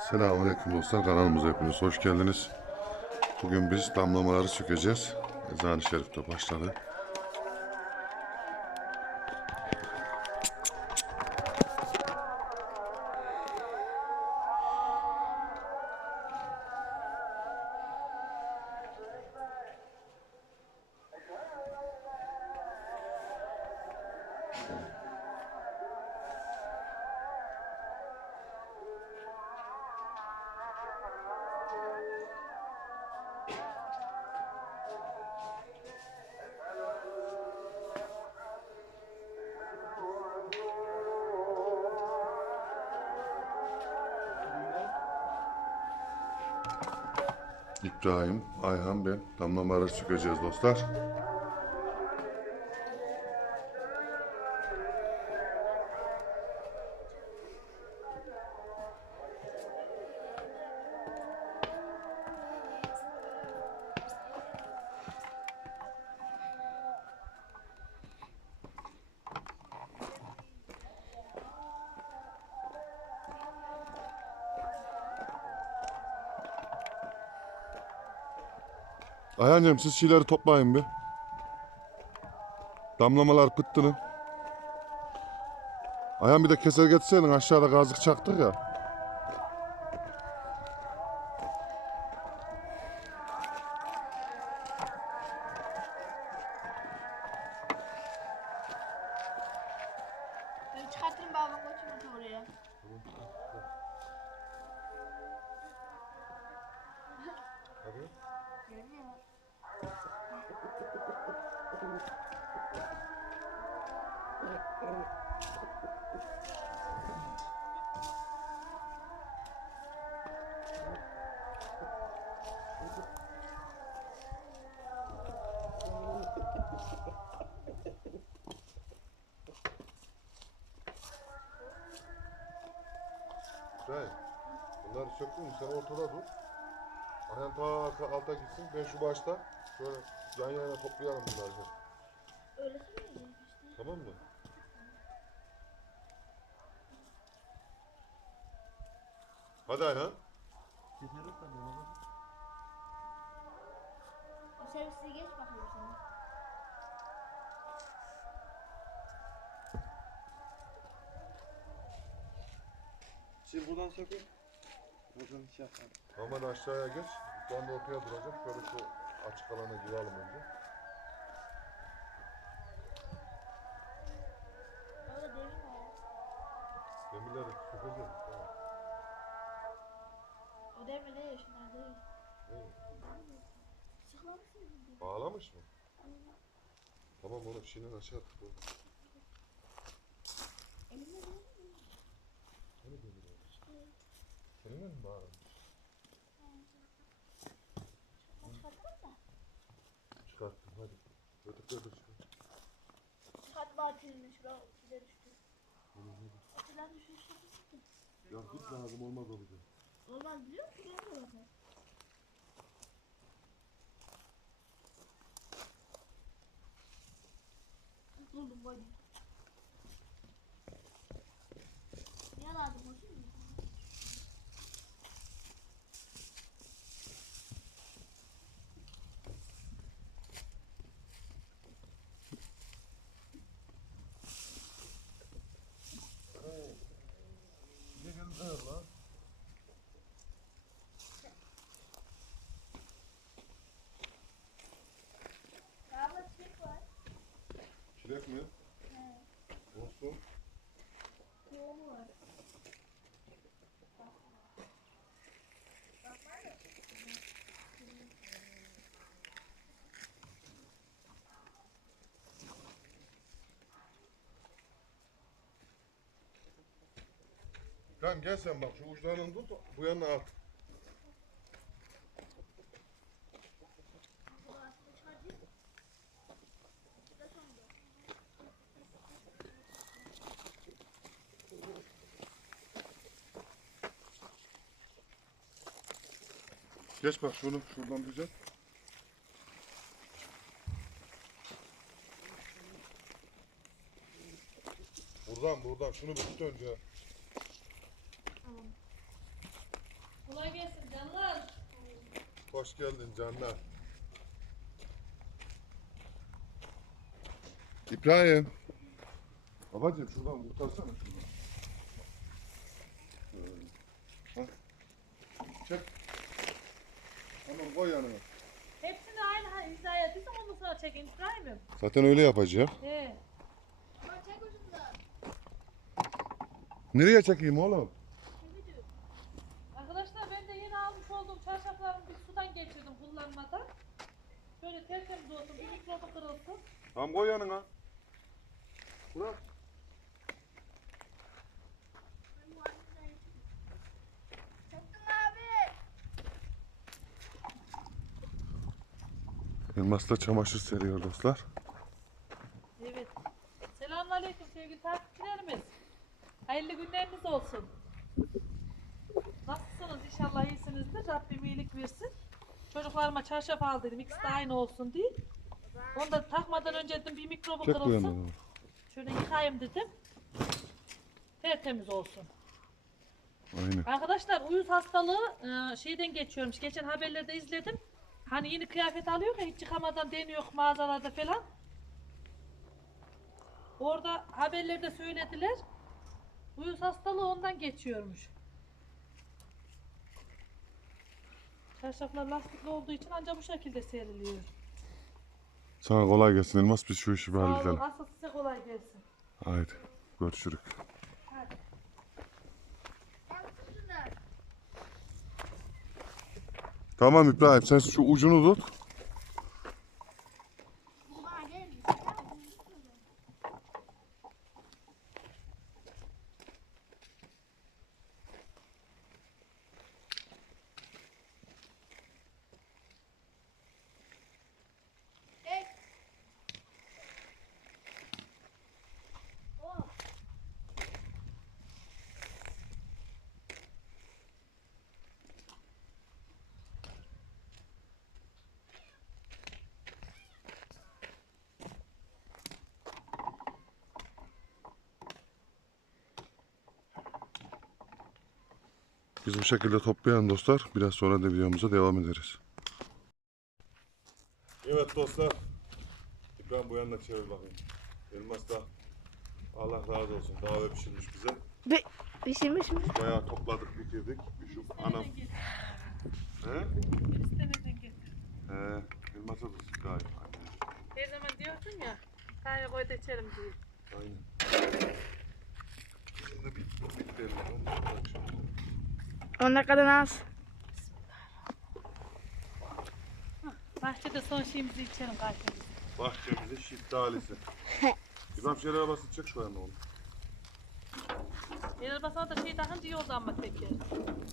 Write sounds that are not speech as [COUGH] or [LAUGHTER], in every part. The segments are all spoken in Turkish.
Selamünaleyküm dostlar. Kanalımıza hepiniz hoş geldiniz. Bugün biz damlamaları sökeceğiz. Ezan-ı Şerif'te başladı. İbrahim, Ayhan ben damlamaları sökeceğiz dostlar. Ayhancığım siz şeyleri toplayın bir. Damlamalar pıttını. Ayhan bir de keser getirseydin aşağıda gazlık çaktık ya. Söktün mü sen ortada dur. Ayhan ta arka alta gitsin ben şu başta şöyle yan yana toplayalım bunları. Öyle söyleyeceğim işte. Tamam mı? Hadi Ayhan. O servisi geç bakayım sana. Siz buradan sökün. Buradan şey yapalım. Hemen aşağıya geç. Ben de ortaya duracağım. Şöyle şu açık alana girelim önce. Orada demir var. Demirleri sökeceğiz. Tamam. O demir değil şunlar değil. Ne? Sıklamışsın. Bağlamış mı? Tamam onu şeyden aşağı bu. Elimde değil mi? Hani demir olmuş? Seninle mi bağlamış? Ben çıkartırım da. Çıkarttım hadi. Ötekileri de çıkart. Çıkartma atilini şuraya size düştü. Atilen düştü. Ya git lazım olmaz olacak. Olmaz biliyor musun? Zaten. Buldum hadi. Niye lazım olsun mu? Ne geldin lan? Daha çiçek var. Çilek mi? He. Olsun. Var. Tamam gel sen bak şu uçlarını tut bu yana at. Geç bak şunu şuradan düzelt. Buradan buradan şunu bir tut önce. Tamam. Hoş geldin canlar. İbrahim. Babacığım şuradan kurtarsana şunu. Çek. Tamam koy yanına. Hepsini aynı hizaya dizin ondan sonra çekin İbrahim'im. Zaten öyle yapacak. He. Ama çek ucundan. Nereye çekeyim oğlum? Arkadaşlar ben de yeni almış olduğum çarşaflarımı bir sudan geçirdim kullanmadan. Şöyle tertemiz olsun, bir mikrobu kırılsın. Tamam koy yanına. Bırak. Ben bu annemden Çektim abi. Elmas da çamaşır seriyor dostlar. Evet. Selamünaleyküm sevgili takipçilerimiz. Hayırlı günleriniz olsun. Nasılsınız? İnşallah iyisinizdir. Rabbim iyilik versin. Çocuklarıma çarşaf al dedim. İkisi de aynı olsun diye. Onu da takmadan önce dedim bir mikrobu bu kırılsın. Şöyle yıkayayım dedim. Tertemiz olsun. Aynen. Arkadaşlar uyuz hastalığı e, şeyden geçiyormuş. Geçen haberlerde izledim. Hani yeni kıyafet alıyor ya hiç yıkamadan deniyor mağazalarda falan. Orada haberlerde söylediler. Uyuz hastalığı ondan geçiyormuş. Çarşaflar lastikli olduğu için ancak bu şekilde seriliyor. Sana kolay gelsin Elmas. Biz şu işi bir Sağ olun. halledelim. Asıl size kolay gelsin. Haydi. Görüşürük. Hadi. Al ucundan. Tamam İbrahim sen şu ucunu tut. Biz bu şekilde toplayan dostlar biraz sonra da videomuza devam ederiz. Evet dostlar. İkram bu yanına çevir bakayım. Elmas da Allah razı olsun. Dava pişirmiş bize. Be pişirmiş mi? Bayağı topladık bitirdik. Şu anam. He? İstemeden getir. He. Elmasa da sık daha. Her zaman diyorsun ya. Kahve koy da içerim diye. Aynen. Şimdi bitti. Bitti. Bitti. 10 dakikadan az. Bahçede son şeyimizi içelim kahvemizi. Bahçemizin şiftalisi. [LAUGHS] İbrahim şöyle arabası çık şu yanına oğlum. Yener basana da şey daha iyi oldu ama teker.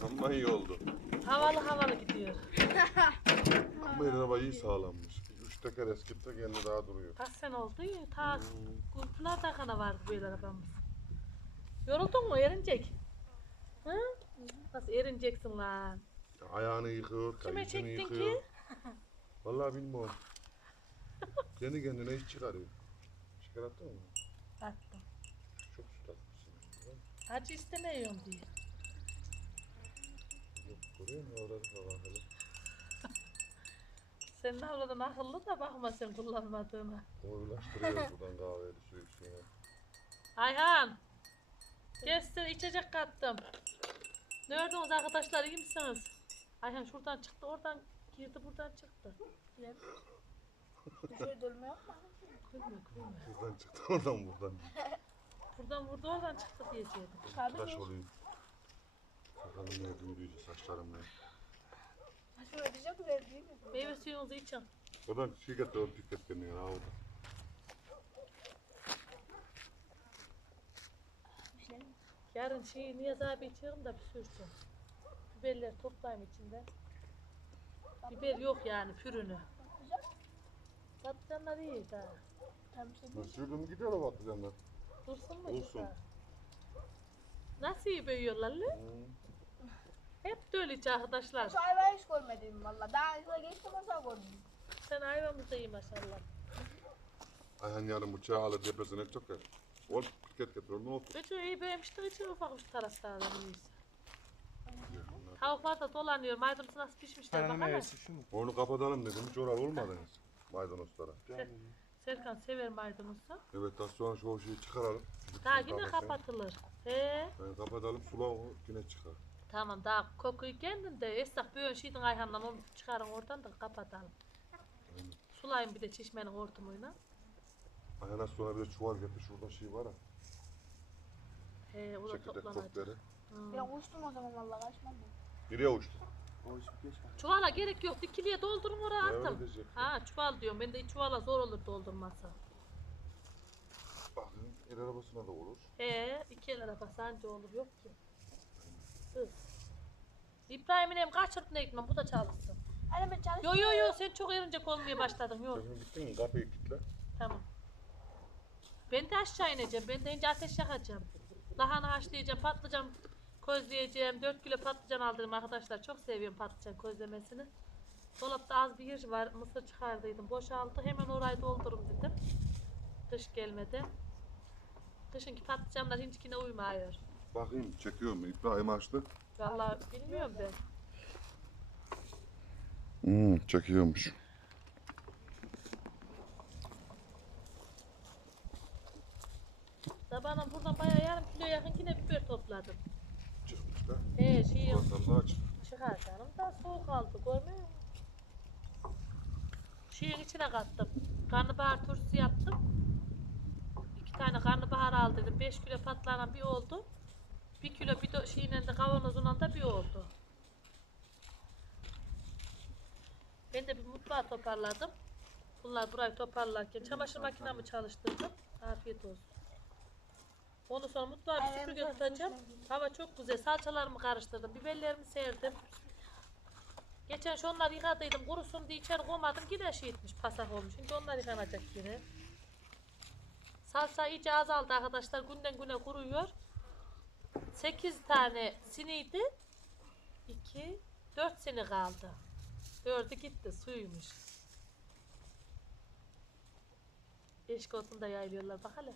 Ama iyi oldu. Havalı havalı gidiyor. [LAUGHS] Ama Yener araba iyi sağlammış. Üç teker eskip de kendi daha duruyor. Kaç sene oldu ya? Ta hmm. Pınar Takan'a vardı böyle arabamız. Yoruldun mu Erincek? Hı? Nasıl erineceksin lan? Ayağını yıkıyor, Kime çektin yıkıyor. ki? Vallahi bilmiyorum. Kendi kendine iş çıkarıyor. Şeker attın mı? Attım. Çok süt atmışsın. Acı istemiyorum diye. Yok, görüyor musun? Orada da var hele. [LAUGHS] Senin avladın akıllı da bakma sen kullanmadığına. Koyulaştırıyor [LAUGHS] buradan kahveyi su içine. Ayhan. Size içecek kattım. Ne gördünüz arkadaşlar iyi misiniz? Ayhan şuradan çıktı oradan girdi buradan çıktı. Gel. Bir şey? Kırma kırma. Buradan çıktı oradan buradan. Buradan vurdu oradan çıktı diyeceğim. Tıraş olayım. Sakalım ne büyüyünce saçlarım ne. Şöyle diyecek güzel değil mi? Meyve suyunuzu için. Oradan şey pipet kendine ya orada. Yarın şey Niyaz abi içerim de bir sürsün. Biberleri toplayayım içinde. Biber yok yani pürünü. Patlıcanlar iyi daha. Ben sürdüm gidiyor o patlıcanlar. Dursun mu? Dursun. Nasıl iyi büyüyorlar lan? Hmm. Hep de öyle hiç arkadaşlar. Şu hayvanı hiç görmedim valla. Daha önce geçtim o zaman gördüm. Sen hayvanımız da iyi maşallah. Ayhan yarın bıçağı alır tepesine çöker. Ol piket getir oradan otur. Üçü iyi büyümüştü, üçü ufakmış iyiyse. Bunlar Tavuklar da dolanıyor. Maydanozu nasıl pişmişler Paranın bakalım. neresi şu mu? Onu kapatalım dedim. Hiç oral olmadınız. Maydanozlara. Serkan sever maydanozu. Evet daha sonra şu şeyi çıkaralım. Daha Bütün yine kafasını. kapatılır. He. Yani kapatalım sula o yine çıkar. Tamam daha kokuyu kendin de esnaf böyle şeyden ayhanla onu çıkarın oradan da kapatalım. Aynen. Sulayın bir de çeşmenin hortumuyla. Ayağına sonra bir de çuval getir. Şurada şey var ha. He o da Çekirdek toplanacak. topları. Hı. Ben uçtum o zaman valla kaçmadım. Nereye uçtu? O iş geç var. Çuvala gerek yok. Dikiliye doldurun oraya attım. edecek. Ha çuval diyorum. Ben de çuvala zor olur doldurması. Bakın el arabasına da olur. He iki el araba sence olur yok ki. Kız. İbrahim'in hem kaçırıp ne gitmem bu da çalışsın. Anne ben çalıştım. Yo yo yo sen çok erinecek olmaya başladın yok. Sen gittin mi kapıyı kilitle. Tamam. Ben de aşağı ineceğim. Ben de ince ateş yakacağım. Lahana haşlayacağım, patlıcan közleyeceğim. 4 kilo patlıcan aldırdım arkadaşlar. Çok seviyorum patlıcan közlemesini. Dolapta az bir yer var. Mısır çıkardıydım. Boşaldı. Hemen orayı doldurum dedim. Kış gelmedi. Kışınki patlıcanlar hiçkine uymuyor. Bakayım çekiyor mu? İbrahim açtı. Vallahi bilmiyorum ben. Hmm, çekiyormuş. Sabahına buradan bayağı yarım kilo yakın yine biber topladım. Çıkmış da. He şey Oradan daha da soğuk aldı görmüyor musun? Şeyin içine kattım. Karnabahar turşusu yaptım. İki tane karnabahar al dedim. Beş kilo patlanan bir oldu. Bir kilo bir şeyle de kavanozundan da bir oldu. Ben de bir mutfağı toparladım. Bunlar burayı toparlarken çamaşır makinamı çalıştırdım. Afiyet olsun. Ondan sonra mutfağı bir süpürge tutacağım. Hava çok güzel. Salçalarımı karıştırdım. Biberlerimi serdim. Geçen şu onları yıkadıydım. Kurusun diye içeri koymadım. Yine şey etmiş. Pasak olmuş. Şimdi onlar yıkanacak yine. Salça iyice azaldı arkadaşlar. Günden güne kuruyor. 8 tane siniydi. 2 4 sini kaldı. Dördü gitti. Suymuş. Eşk otunu da yayılıyorlar. Bak hele.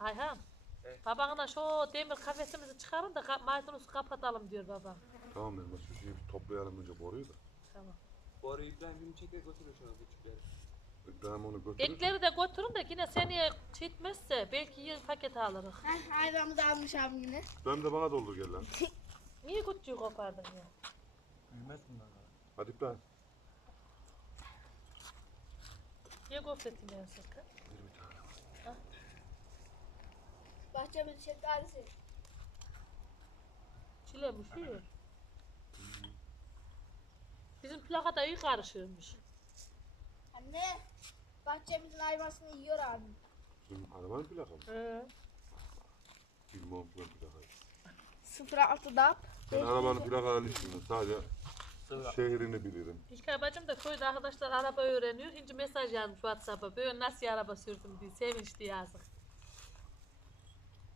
Ayhan. Evet. Babana şu demir kafesimizi çıkarın da ka- maydanozu kapatalım diyor baba. Tamam Elmas şu şeyi bir toplayalım önce boruyu da. Tamam. Bu arada İbrahim birini çeker götürür şuna küçükleri. İbrahim onu götürür. Etleri de götürün de yine seneye çitmezse belki yeni paket alırız. Ha, hayvanımızı almış abim yine. Ben de bana doldur gel lan. [LAUGHS] Niye küçüğü kopardın ya? Büyümez bunlar. Hadi İbrahim. Niye gofretin ya sakın? Bir bir tane. Bahçemiz şeftalisin. Çilemiş iyi. Bizim plakada iyi karışıyormuş. Anne. Bahçemizin ayvasını yiyor abim. Bizim arabanın plaka mı? He. Bilmem ben plakayı. 06 DAP. Ben arabanın plakalarını bilmiyorum. Sadece şehrini bilirim. İlkay bacım da köyde arkadaşlar araba öğreniyor. Şimdi mesaj yazmış Whatsapp'a. Böyle nasıl araba sürdüm diye. Sevinçli yazık.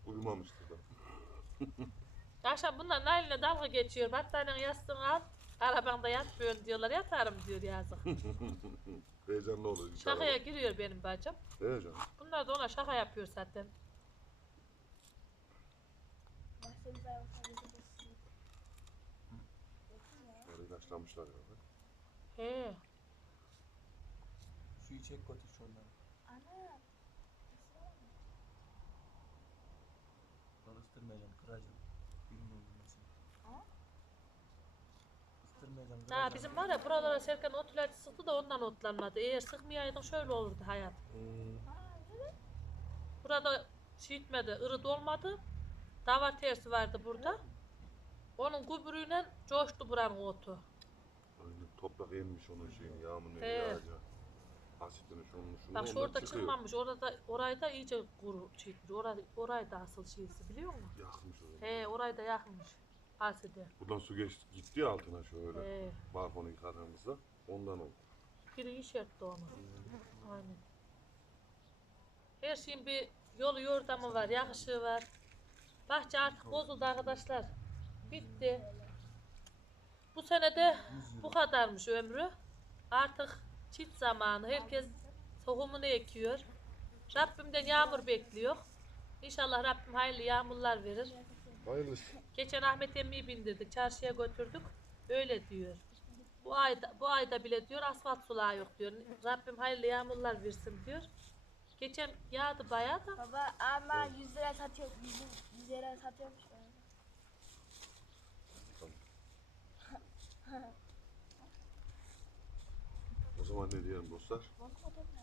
Uyumamıştır da. Akşam bunlar Nail'le dalga geçiyor. Battaniyenin yastığını al. Arabanda yatmıyorsun diyorlar. Yatarım diyor yazık. [LAUGHS] Heyecanlı olur. Şakaya giriyor benim bacım. Heyecan. Bunlar da ona şaka yapıyor zaten. Yani ilaçlamışlar ya. He. Suyu çek götür şunları. Ana. Bak ıstırmayacağım kıracağım. Bilmiyorum nasıl. Ha? Isırmayacağım Ha bizim var ya buralara Serkan otulaç sıktı da ondan otlanmadı. Eğer sıkmayaydın şöyle olurdu hayat. Hmm. Burada etmedi, ırıt olmadı. Davar tersi vardı burada. Onun gübrüyle coştu buranın otu. Aynen toprak yemiş onun şeyini yağmurunu He. yağacak. Asitini şunun şunu Bak şu orada çıkmamış. Orada orayı da iyice kuru çekmiş. Orayı, orayı da asıl şeysi biliyor musun? Yakmış orayı. He orayı da yakmış. Asidi. Buradan su geçti gitti ya altına şöyle. He. Balkonu yıkadığımızda ondan oldu. Biri işertti onu. Aynen. Her şeyin bir yolu yordamı var, yakışı var. Bahçe artık bozuldu arkadaşlar. Bitti. Bu sene de bu kadarmış ömrü. Artık çift zamanı. Herkes tohumunu ekiyor. Rabbimden yağmur bekliyor. İnşallah Rabbim hayırlı yağmurlar verir. Hayırlısı. Geçen Ahmet emmiyi bindirdik. Çarşıya götürdük. Öyle diyor. Bu ayda bu ayda bile diyor asfalt sulağı yok diyor. Rabbim hayırlı yağmurlar versin diyor. Geçen yağdı bayağı da. Baba ama 100 lira satıyor. 100, 100 lira satıyormuş. O zaman ne diyelim dostlar?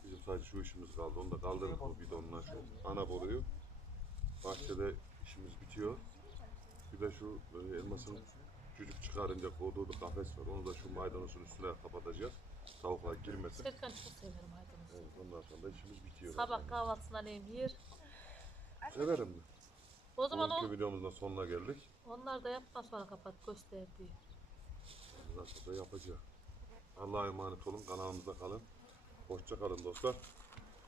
Bizim sadece şu işimiz kaldı. Onu da kaldırın bu bidonla şu ana boruyu. Bahçede işimiz bitiyor. Bir de şu e, elmasın çocuk çıkarınca koyduğu kafes var. Onu da şu maydanozun üstüne kapatacağız. Tavuklar girmesin. Serkan çok severim maydanozu. Evet, ondan sonra da işimiz bitiyor. Sabah kahvaltısından hem yer. Severim mi? O zaman o, Bugünkü videomuzun da sonuna geldik. onlar da yapma sonra kapat göster diye. Sonra da yapacağız. Allah'a emanet olun. Kanalımızda kalın. Hoşça kalın dostlar.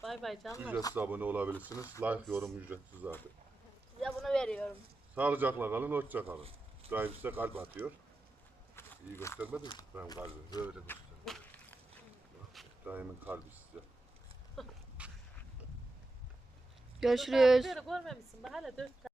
Bay bay canlar. Ücretsiz abone olabilirsiniz. Like, yorum ücretsiz zaten. Size bunu veriyorum. Sağlıcakla kalın, hoşça kalın. İbrahim size kalp atıyor. İyi göstermedin mi İbrahim kalbi? Böyle göster. İbrahim'in kalbi size. Görüşürüz. Böyle görmemişsin. Bak hala dört